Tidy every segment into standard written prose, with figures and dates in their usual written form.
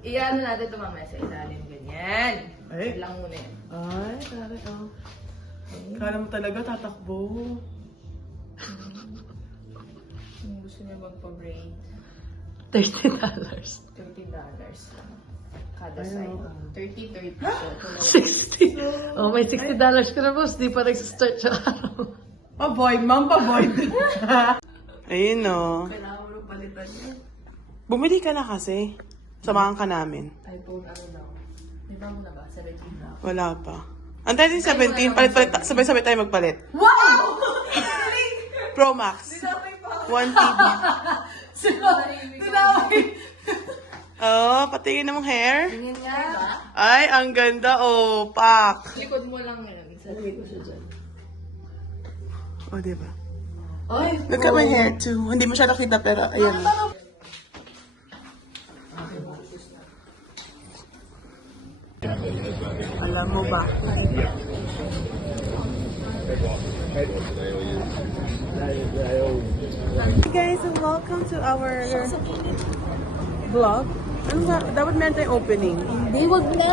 Iyan natin ito mamaya sa ilalim. Ganyan. Ay. Lang muna yan. Ay, tari, oh. Kala mo talaga tatakbo. Kung gusto niya magpa-braid, $30. $30 kada side. 30, 30. So, 60. Oh, may $60 ka na, boss. Di pa nagsistart siya araw. Avoid, ma'am, avoid. Ayun, no. kailangan mo palitan niya. Bumili ka na kasi. Samahan ka namin. iPhone ano daw? May bago na ba? 17 na. Wala pa. Antay din 17, palit-palit, sabay-sabay tayo magpalit. Wow! Pro Max. 1 TB. Oh, patingin namang hair. Tingin nga. Ay, ang ganda. Oh, pak. Likod mo lang yun. Isalagay ko siya dyan. Oh, diba? Ay! Look at my hair too. Hindi mo siya nakita pero ayan. Alam mo ba? Hey guys, and welcome to our vlog. Ano ba? Dapat meron tayong opening. Hindi, wag na.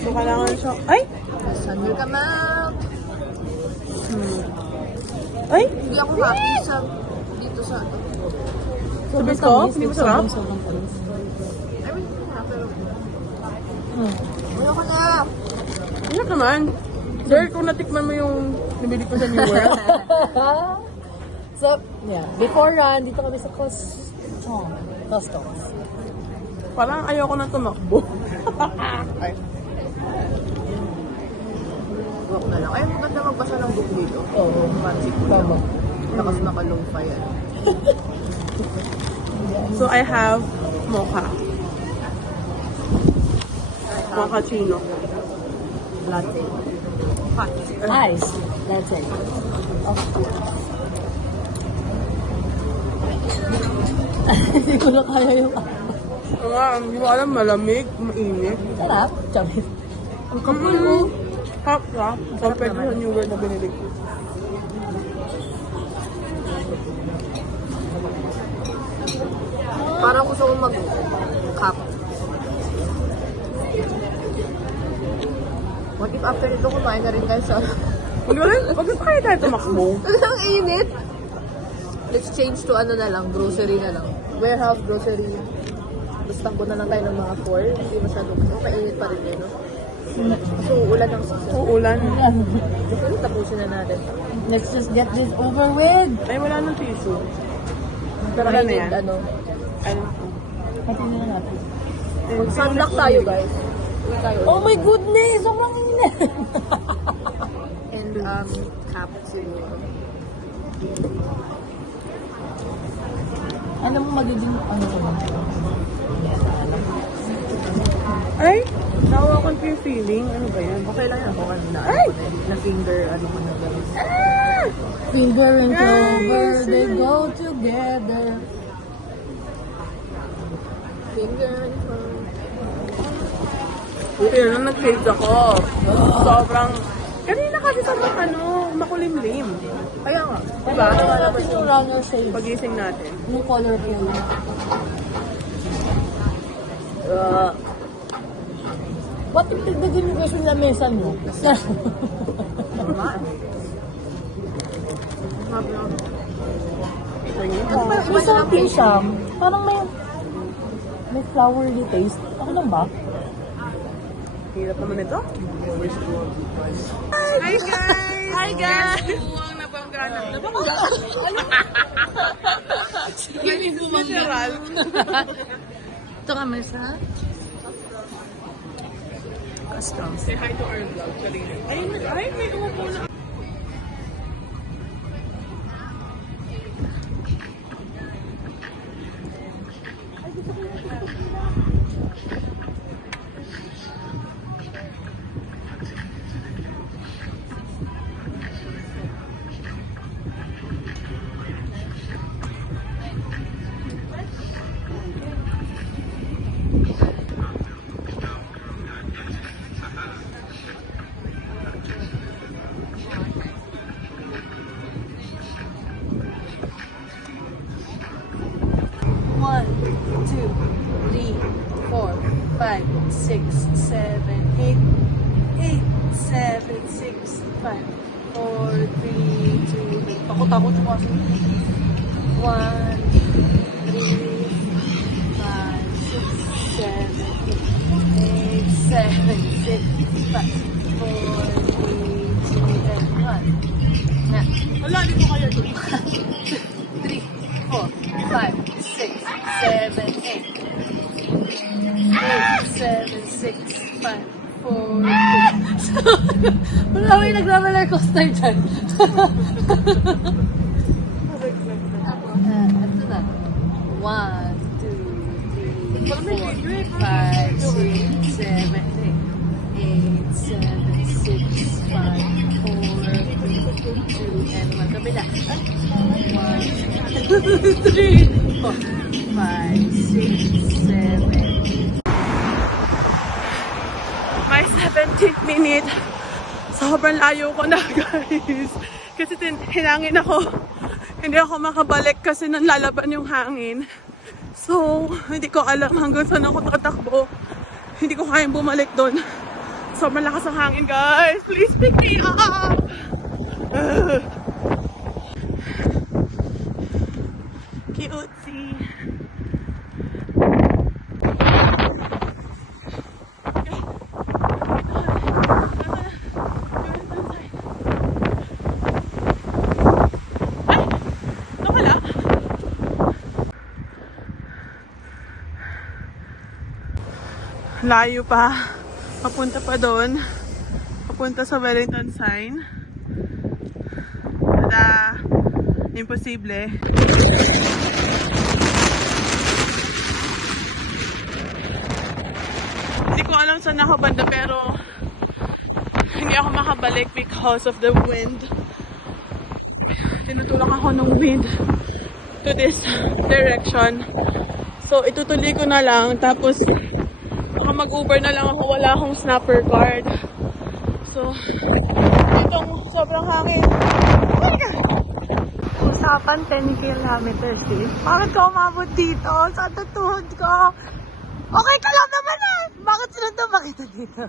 So, kailangan siya... Ay! Sandal ka, ma'am. Ay! Hindi ako happy sa... dito sa... Sa biscuit? Hindi mo sarap? I mean, pero... Ayoko na! Ano naman? Sir, kung natikman mo yung nabili ko sa New World. So, yeah. Before dito kami sa Customs. Parang ayoko na tumakbo. Ay. Walk na lang. Ay, maganda magbasa ng book dito. Oo. Fancy ko Tama. Lakas naka-low-fi yan. So, I have mocha. Mochaccino. Latte. Hot. Ice. That's it. Hindi ko na kaya yung Hindi ko alam, malamig, mainit. sarap. Chamit. Ang kapal mo. Hot ka. Compared to sa New World na binili ko. Parang gusto kong mag-cup. What if after ito kumain na rin tayo sa... Wag na kaya tayo tumakbo. Ang init! Let's change to ano na lang, grocery na lang. Warehouse, grocery. Tapos takbo na lang tayo ng mga 4. Hindi masyadong... mainit pa rin yun, no? So, ulan ng success. Uulan. Gusto nyo tapusin na natin. Let's just get this over with. Ay, wala nang tissue. Pero ano na yan? Ano? Ano? Continue na natin. Mag-sunlock tayo, guys. Uwi tayo. Oh my goodness! Sobrang init! And, cap siguro. Ano mo magiging ano ko ba? Ay! Nawakan ko yung feeling. Ano ba yan? Okay lang yan. Kung ano na, Ay! na finger, ano ka na gano'n. Finger and Guys, clover, they go together. Finger and Buti na lang nag-shades ako. Sobrang... Kanina kasi sobrang makulimlim. Kaya nga. Diba? Ano natin yung runner shades? Pagising natin. Yung color pill. Ba't yung tigdagin yung gusto na mesa mo? Yung sa pinsyam, parang may flowery taste. Ako lang ba? Hirap naman ito. Hi guys! Hi guys! Buwang nabangganap. Nabangganap? Ano? Literal. Ito kami sa Customs. Say hi to our vlog. Ay, may umupo na. 5, 4, 3, 2, takot-takot mo kasi. 1, 3, 5, 6, 7, 8, 7, 6, 5, 4, 3, 2, and 1. Yan. Wala, di ko kaya doon. 3, 4, 5, 6, 7, 8, 7, 6, 5, 4, 2. Wala may nagro-roller coaster dyan. Ito na. 1, 2, 3, 4, 5, 6, 7, 8, 7, 6, 5, 4, 3, 2, and 1. Kabila. 1, 2, 3, 4, 5, 6, 7, May 17th minute. Sobrang layo ko na, guys. Kasi hinangin ako. Hindi ako makabalik kasi nanlalaban yung hangin. So, hindi ko alam hanggang saan ako tatakbo. Hindi ko kayang bumalik doon. Sobrang lakas ang hangin, guys. Please pick me up! Cutesy. Layo pa. Papunta pa doon. Papunta sa Wellington sign. Tada! Imposible. Hindi ko alam saan nakabanda pero hindi ako makabalik because of the wind. Tinutulak ako ng wind to this direction. So, itutuloy ko na lang. Tapos, baka mag-Uber na lang ako. Wala akong snapper card. So, itong sobrang hangin. Oh my God! Usapan 10 kilometers eh. Bakit ka umabot dito? Saan tuhod ko? Okay ka lang naman eh! Bakit sinundan ba kita dito?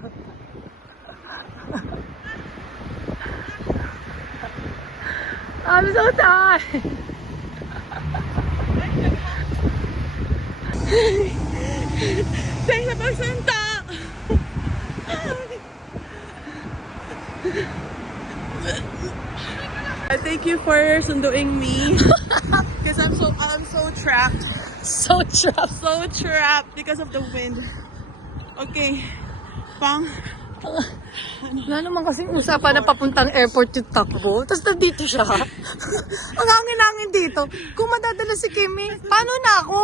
I'm so tired! Dahil sa pagsunta! Thank you for sunduing me. Because I'm so trapped. So trapped. So trapped because of the wind. Okay. Pang. Wala naman kasing usapan na papuntang airport yung takbo. Tapos nandito siya. Ang hangin-hangin dito. Kung madadala si Kimi, paano na ako?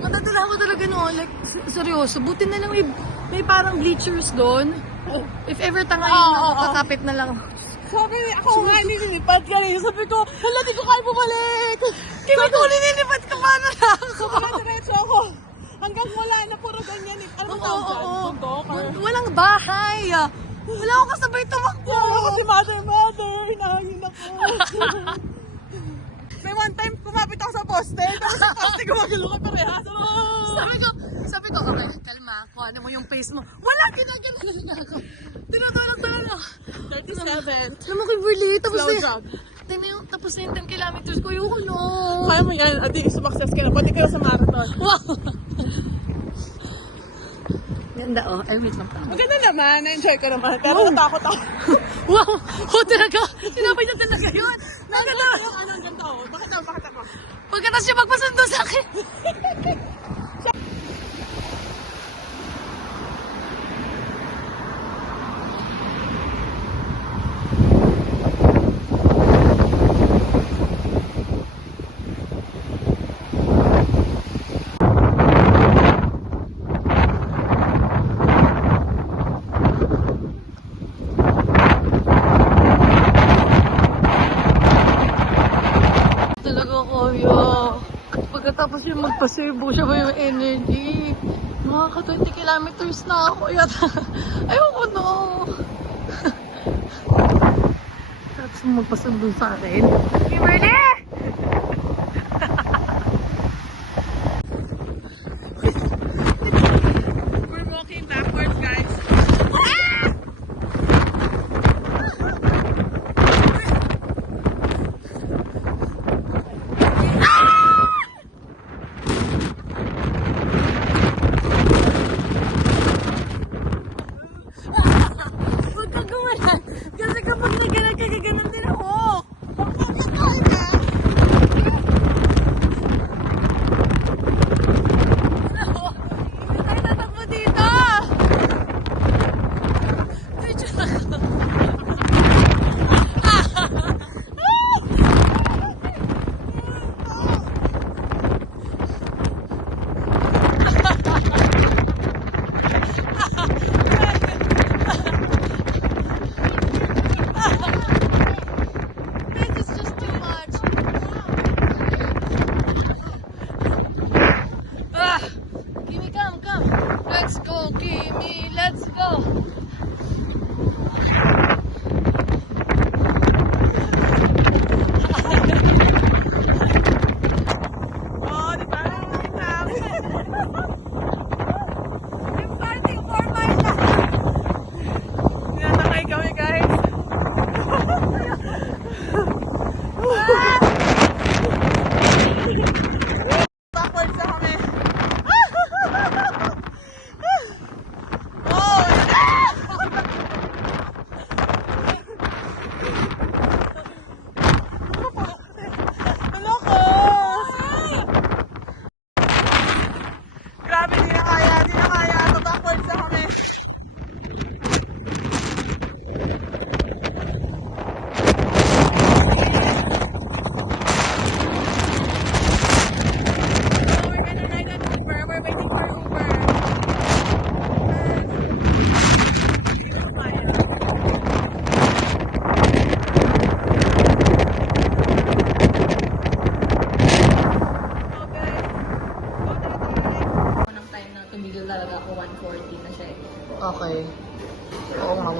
Madadala ako talaga noon. Like, seryoso. Buti na lang may parang bleachers doon. If ever tangayin ako, kakapit na lang. Sabi, ako nga nililipat ka rin. Sabi ko, hala, di ko kaya bumalik. Kimi, kung nililipat ka, paano na ako? Sabi, diretso ako. Hanggang wala na, puro ganyan. Ano tawag dyan? Bundok or... Walang bahay. Wala akong kasabay tumakbo. Ako si mother, nahangin ako. May one time, kumapit ako sa poste. Tapos sa poste, gumagalo ka parehas. Sabi ko, okay, kalma. Kung ano mo yung pace mo. Wala, ginagano na ako. Tinutulog na lang ako. 37. Alam mo, Kimberly, tapos Slow na jog. tapos na yung 10 kilometers ko. Yung no. Kaya mo yan, adi, sumakses ka na. Pati kayo sa marathon. Wow! Ganda, oh. Ay, wait lang pa. Maganda naman, na-enjoy ko naman. Pero natakot ako. Wow! Oh, talaga! Sinabay niya talaga yun! Maganda! Ang ganda ako. Bakit ako? Pagkatapos siya magpasundo sa akin. Pagkatapos yung magpasibo siya ba yung energy. Makaka 20 kilometers na ako yata. Ayoko no. Tapos magpasundo sa akin. Kimberly! We're walking backwards, guys.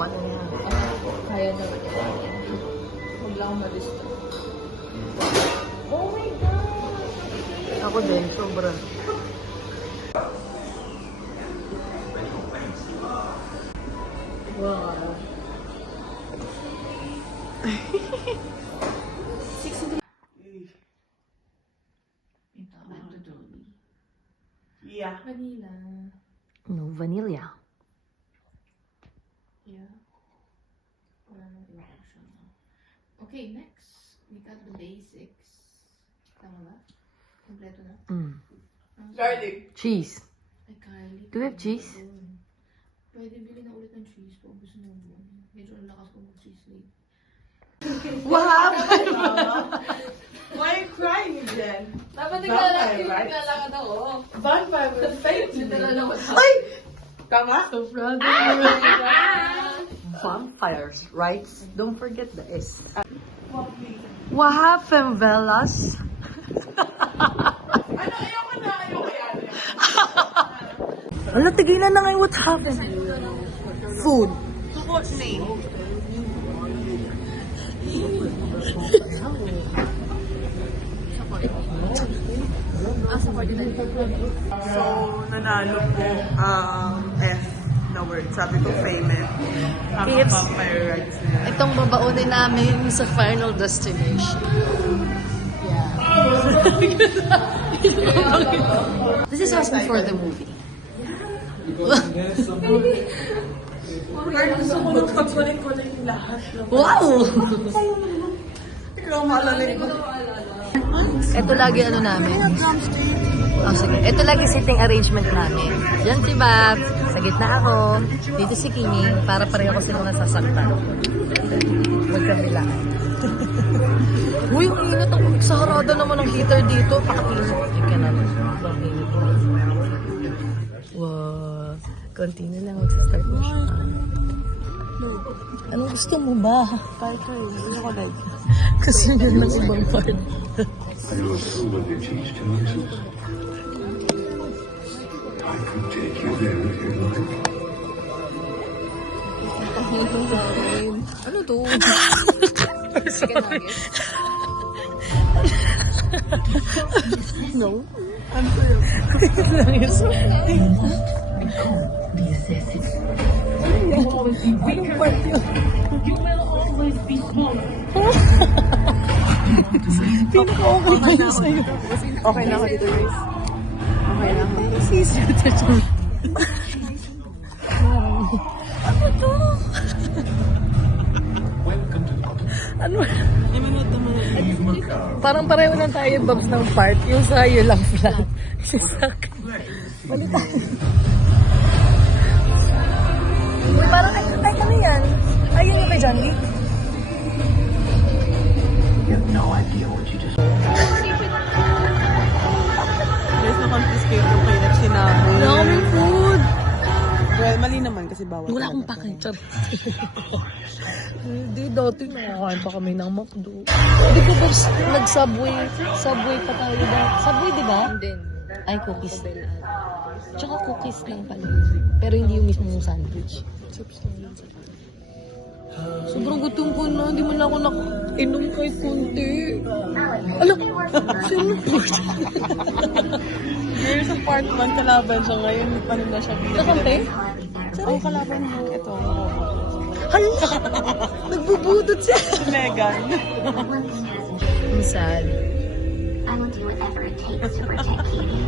ako na kaya naman yan. Huwag lang akong ma-disturb. Oh my God! Ako din, sobra. Wow. Yeah. Vanilla. No, vanilla. Yeah. Wala nang emotion. Okay, next. We got the basics. Tama ba? Kompleto na? Garlic. Cheese. Ay, garlic. Do you have cheese? Pwede bili na ulit ng cheese po. Gusto mo mo. Medyo ang lakas ko mag-cheese late. What happened? Why are you crying again? Dapat Vampire, right? naglalakad ako. Vampire will fade me. Naglalakad ako. Ay! Tama? Vampires, right? Don't forget the S. What happened, Velas? Ano, ayoko na. Ayoko yan. Ano, tigilan na ngayon. What happened? Food. What's name? So, nanalo po F na word. Sabi ko famous. Kids. Vampire rights na. Itong babaunin namin sa final destination. This is us before the movie. Gusto ko nung pag-connect yung lahat. Wow! Ikaw maalala ko. Ito lagi ano namin. Oh, sige. Ito lagi sitting arrangement namin. Diyan si Babs. Sa gitna ako. Dito si Kimi. Para pareho ko silang nasasaktan. Magkabila. Uy, ang init ako. Sa harada naman ang heater dito. Pakainit. Ika naman. Ang init. Wow. Konti na lang. Mag-start na siya. Anong gusto mo ba? Kahit ko yun. Gusto ko like. Kasi yun ng ibang part. You're full of your cheese choices. I could take you there if you like. Ano to? Chicken nuggets? No. Ano ko yun? Anong part yun? Pinaka-okay na sa'yo. Okay na ako dito, guys. Okay na ako. Sisyo to siya. Ano to? Ano? Parang pareho lang tayo, Babs, ng part. Yung sa'yo lang flat. Yung sa'kin. Balita. Uy, parang, ay, ano yan? Ayun yung kay Johnny? Guys, na-confiscate yung kayo na sinabi. Wala kaming food. Well, mali naman kasi bawal. Wala akong pakin. Hindi, dati nakakain pa kami ng McDo. Hindi ko ba nag-Subway? Subway pa tayo dati. Subway, di ba? Hindi. Ay, cookies. Tsaka cookies lang pala. Pero hindi yung mismong sandwich. Sobrang gutom ko na. Hindi man ako nakainom kahit konti. Alam, sino po? Girl, sa part 1, kalaban siya ngayon. Paano na siya bilang? Kakampi? Oo, kalaban mo. Ito. Hala! Nagbubudot siya! Si Megan. Misal. I will do whatever it takes to protect Katie.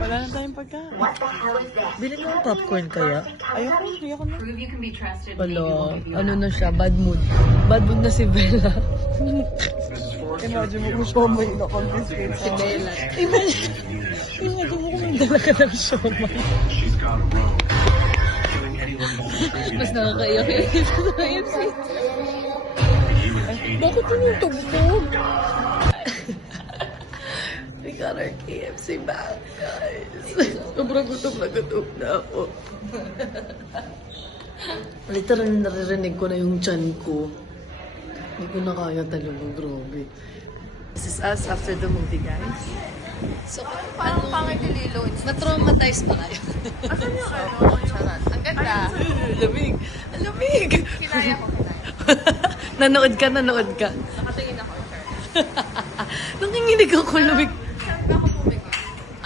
Wala na tayong pagkain. What the hell is this? Bili mo ng popcorn kaya? Ayoko na. Prove you can be trusted. Wala. Ano na siya? Bad mood. Bad mood na si Bella. Imagine mo kung siya mo yung na-confiscate si Bella. Imagine mo kung may dala ka ng siomay. She's got a road. Killing anyone who wants Mas nakakaiyak yun. Bakit tinutugtog? We got our KFC back, guys. Sobrang gutom na ako. Literal naririnig ko na yung tiyan ko. Hindi ko na kaya talaga, grabe. This is us after the movie, guys. So, Parang pangit ni Lilo. na-traumatize pa kayo. Asan yung ano? Charot. Ang ganda. Lamig. Ang lamig. Kinaya ko, kinaya. Nanood ka. Nakatingin ako. Charot. Nanginginig ako, lamig